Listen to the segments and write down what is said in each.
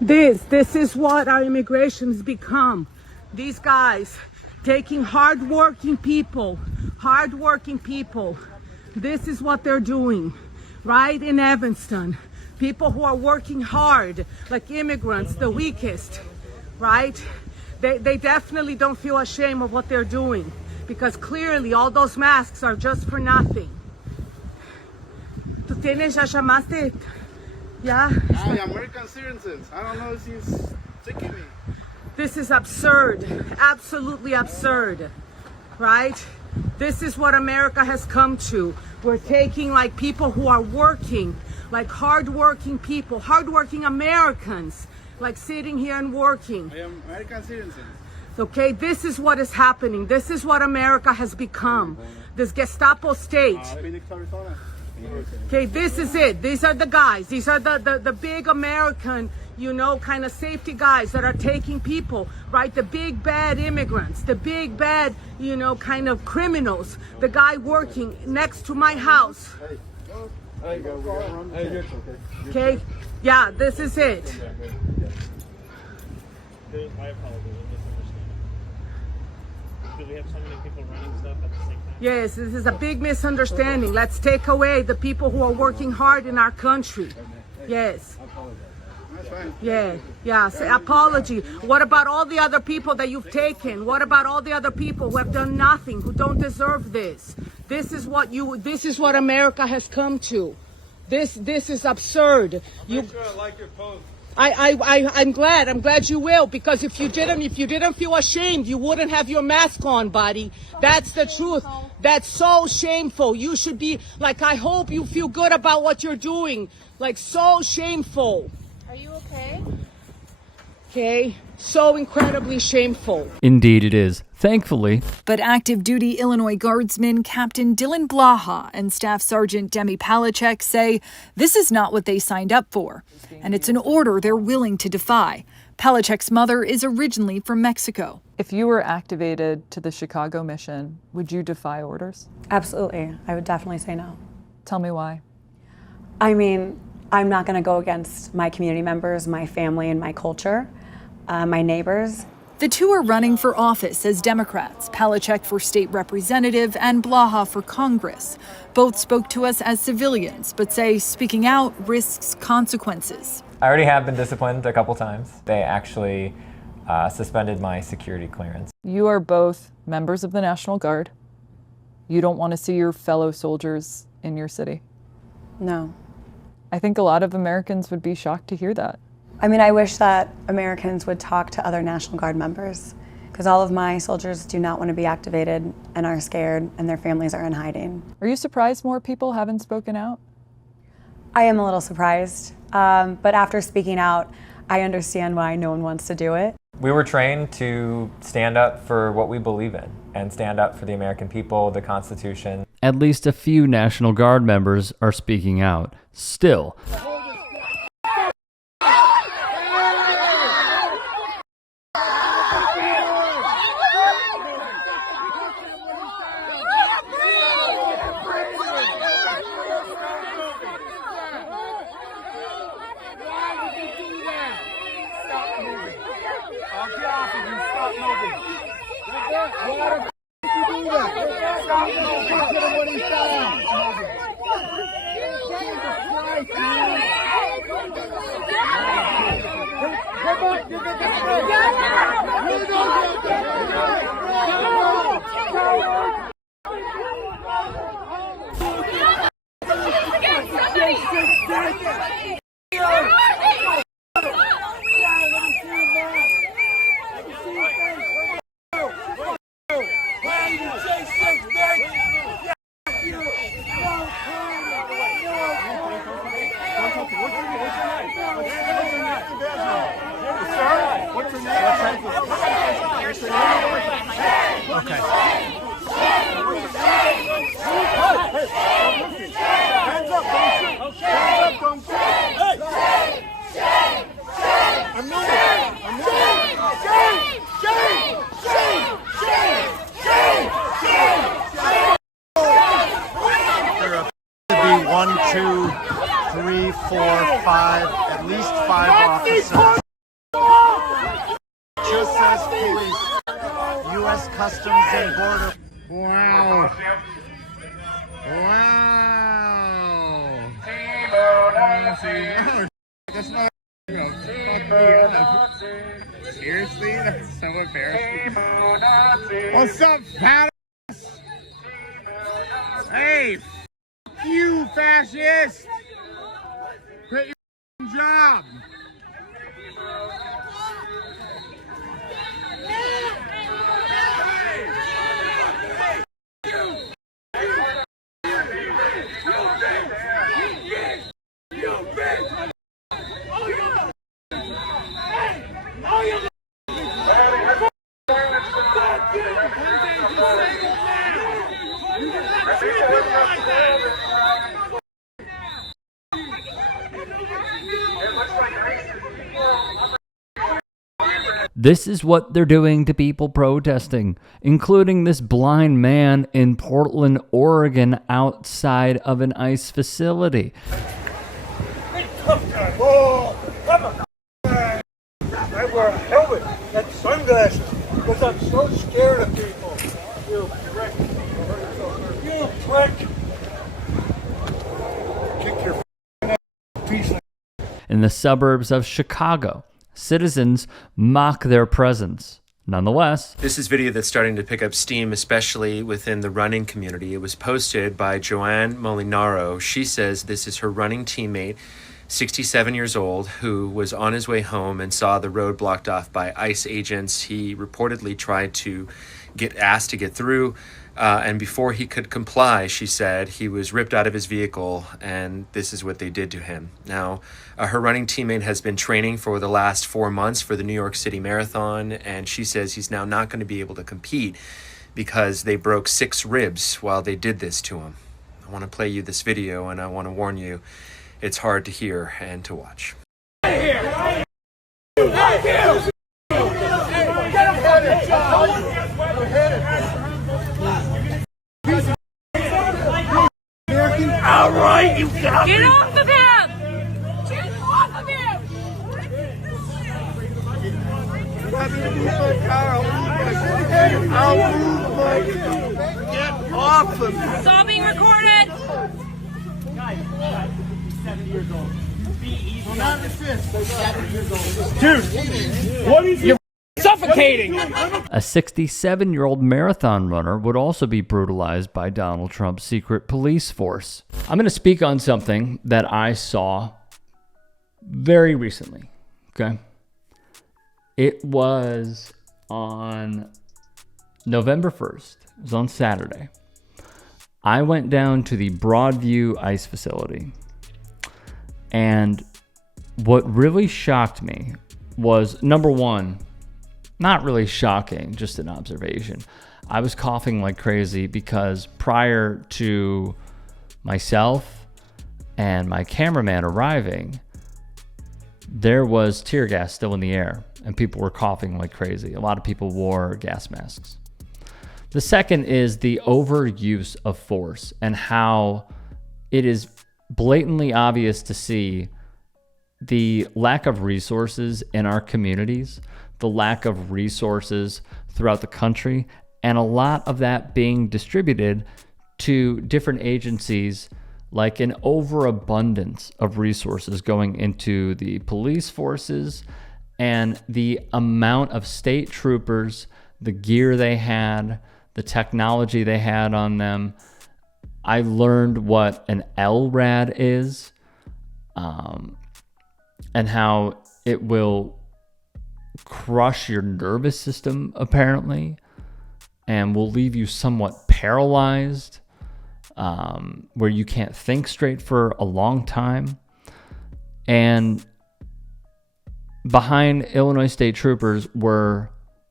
This is what our immigration has become. These guys taking hardworking people. This is what they're doing, right in Evanston. People who are working hard, like immigrants, the weakest, right? They definitely don't feel ashamed of what they're doing, because clearly all those masks are just for nothing. ¿Tú tienes, ya llamaste? Yeah? American citizens. I don't know if he's taking me. This is absurd, absolutely absurd, right? This is what America has come to. We're taking like people who are working, like hardworking people, hardworking Americans, like sitting here and working. I am American citizen. Okay, this is what is happening. This is what America has become. This Gestapo state. Phoenix, Arizona. Okay, this is it. These are the guys. These are the big American, you know, kind of safety guys that are taking people, right? The big bad immigrants, the big bad, you know, kind of criminals. The guy working next to my house. Okay, yeah, this is it. I apologize. Do we have so many people running stuff at the same time? Yes, this is a big misunderstanding. Let's take away the people who are working hard in our country. Yes. Yeah, say apology. What about all the other people that you've taken? What about all the other people who have done nothing, who don't deserve this? This is what America has come to. This is absurd. I like your post. I'm glad you will, because if you didn't feel ashamed, you wouldn't have your mask on, buddy. That's the truth. That's so shameful. You should be like, I hope you feel good about what you're doing. Like, so shameful. Are you okay? Okay, so incredibly shameful. Indeed it is. Thankfully. But active duty Illinois Guardsman Captain Dylan Blaha and Staff Sergeant Demi Palachek say this is not what they signed up for, and it's an order they're willing to defy. Palachek's mother is originally from Mexico. If you were activated to the Chicago mission, would you defy orders? Absolutely. I would definitely say no. Tell me why. I mean, I'm not going to go against my community members, my family, and my culture, my neighbors. The two are running for office as Democrats, Palachek for state representative and Blaha for Congress. Both spoke to us as civilians, but say speaking out risks consequences. I already have been disciplined a couple times. They actually suspended my security clearance. You are both members of the National Guard. You don't want to see your fellow soldiers in your city. No. I think a lot of Americans would be shocked to hear that. I mean, I wish that Americans would talk to other National Guard members, because all of my soldiers do not want to be activated and are scared, and their families are in hiding. Are you surprised more people haven't spoken out? I am a little surprised, but after speaking out, I understand why no one wants to do it. We were trained to stand up for what we believe in and stand up for the American people, the Constitution. At least a few National Guard members are speaking out. Still. One, two, three, four, five, at least 5 officers. Seriously? That's so embarrassing. What's up, fat ass? Hey, f you, fascist! Quit your job! This is what they're doing to people protesting, including this blind man in Portland, Oregon, outside of an ICE facility. I wear a helmet and sunglasses because I'm so scared of people. You prick. You prick. Kick your piece of... In the suburbs of Chicago, citizens mock their presence. Nonetheless, this is video that's starting to pick up steam, especially within the running community. It was posted by Joanne Molinaro. She says this is her running teammate, 67 years old, who was on his way home and saw the road blocked off by ICE agents. He reportedly tried to get asked to get through, and before he could comply, she said, he was ripped out of his vehicle, and this is what they did to him. Now, her running teammate has been training for the last 4 months for the New York City Marathon, and she says he's now not going to be able to compete because they broke 6 ribs while they did this to him. I want to play you this video, and I want to warn you, it's hard to hear and to watch. All right, you got Get off of him! Get off of him! Get off of me. It's all being recorded! Dude, what is your... Suffocating! a 67-year-old marathon runner would also be brutalized by Donald Trump's secret police force. I'm going to speak on something that I saw very recently, okay? It was on November 1st. It was on Saturday. I went down to the Broadview ICE facility, and what really shocked me was, number one, not really shocking, just an observation. I was coughing like crazy because prior to myself and my cameraman arriving, there was tear gas still in the air and people were coughing like crazy. A lot of people wore gas masks. The second is the overuse of force and how it is blatantly obvious to see the lack of resources in our communities, the lack of resources throughout the country, and a lot of that being distributed to different agencies, like an overabundance of resources going into the police forces and the amount of state troopers, the gear they had, the technology they had on them. I learned what an LRAD is, and how it will crush your nervous system, apparently, and will leave you somewhat paralyzed, where you can't think straight for a long time. And behind Illinois State Troopers were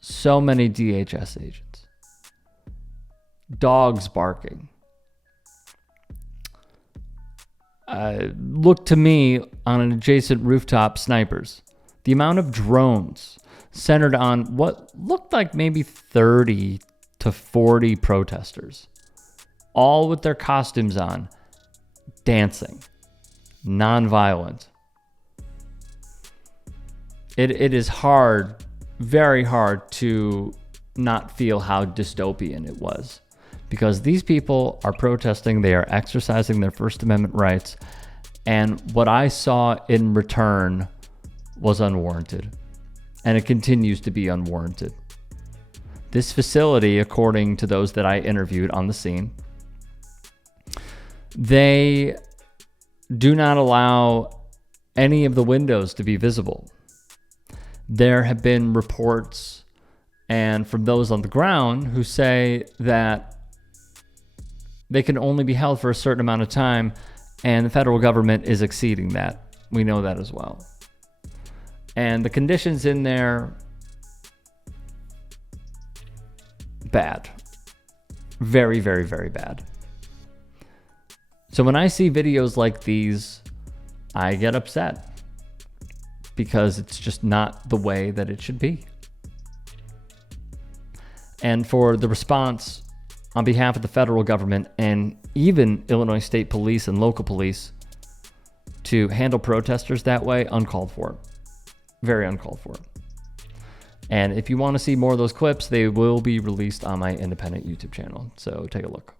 so many DHS agents. Dogs barking. Looked to me on an adjacent rooftop, snipers. The amount of drones centered on what looked like maybe 30 to 40 protesters, all with their costumes on, dancing, non-violent. It is hard, very hard to not feel how dystopian it was, because these people are protesting, they are exercising their First Amendment rights, and what I saw in return was unwarranted, and it continues to be unwarranted. This facility, according to those that I interviewed on the scene, they do not allow any of the windows to be visible. There have been reports and from those on the ground who say that they can only be held for a certain amount of time, and the federal government is exceeding that. We know that as well. And the conditions in there, bad. Very, very, very bad. So when I see videos like these, I get upset because it's just not the way that it should be. And for the response on behalf of the federal government and even Illinois State Police and local police to handle protesters that way, uncalled for. Very uncalled for. And if you want to see more of those clips, they will be released on my independent YouTube channel. So take a look.